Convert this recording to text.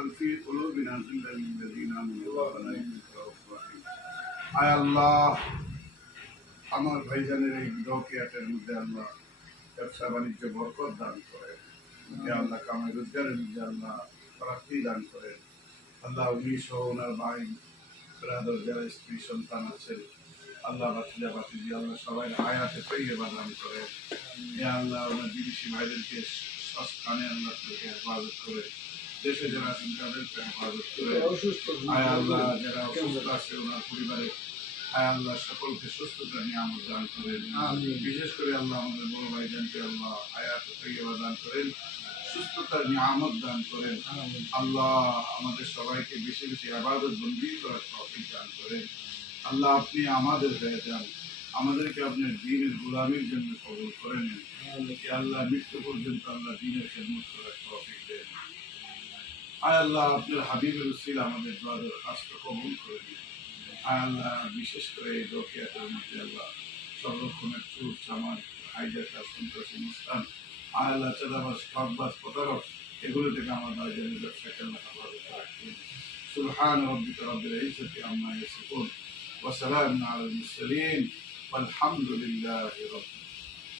تجعل في قلوبنا غلا للذين آمنوا ربنا إنك رؤوف رحيم আয় আল্লাহ আমার ভাইজানের এই রোকেয়াতের মধ্যে আল্লাহ ব্যবসা বাণিজ্য বরকত দান করেন আল্লাহ কামাই রোজগারের মধ্যে আল্লাহ তরাক্কি দান করেন আল্লাহ উনি সহ ওনার ভাই ব্রাদার যারা স্ত্রী সন্তান আছেন আল্লাহ বাতিজা বাতিজি আল্লাহ সবাই হায়াতে তৈয়বা দান করেন আল্লাহ ওনার বিদেশি ভাইদেরকে সস্থানে আল্লাহ থেকে হেফাজত করে দেশে যারা আছেন তাদেরকে হেফাজত করে আয় আল্লাহ যারা অসুস্থ আছে ওনার পরিবারে আয় আল্লাহ সকলকে সুস্থতা নিয়ামত দান করেন বিশেষ করে আল্লাহ আমাদের বড় ভাইজানকে আল্লাহ হায়াতে তৈয়বা দান করেন সুস্থতার নিয়ামত দান করেন আল্লাহ আমাদের সবাইকে বেশি বেশি ইবাদত বন্দি করার তৌফিক দান করেন আল্লাহ আপনি আমাদের হয়ে যান আমাদেরকে আপনার দ্বীনের গোলামির জন্য কবুল করে নেন আল্লাহ মৃত্যু পর্যন্ত আল্লাহ দ্বীনের খেদমত করার তৌফিক দেন আয় আল্লাহ আপনার হাবিবের উসিলা আমাদের দোয়া দরখাস্ত কবুল করে নেন আয় আল্লাহ বিশেষ করে এই রোকেয়াতের মধ্যে আল্লাহ সব রকমের চুর চামার হাইজাকার সন্ত্রাসী মুস্তান আয় আল্লাহ চাঁদাবাজ ঠকবাজ প্রতারক এগুলো থেকে আমার ভাইজানের ব্যবসাকে আল্লাহ হেফাজত রাখবেন সুবহান রাব্বিকা রাব্বিল ইজ্জাতি আম্মা ইয়াসিফুন ওয়া সালামুন আলাল মুরসালিন ওয়ালহামদুলিল্লাহি রাব্বিল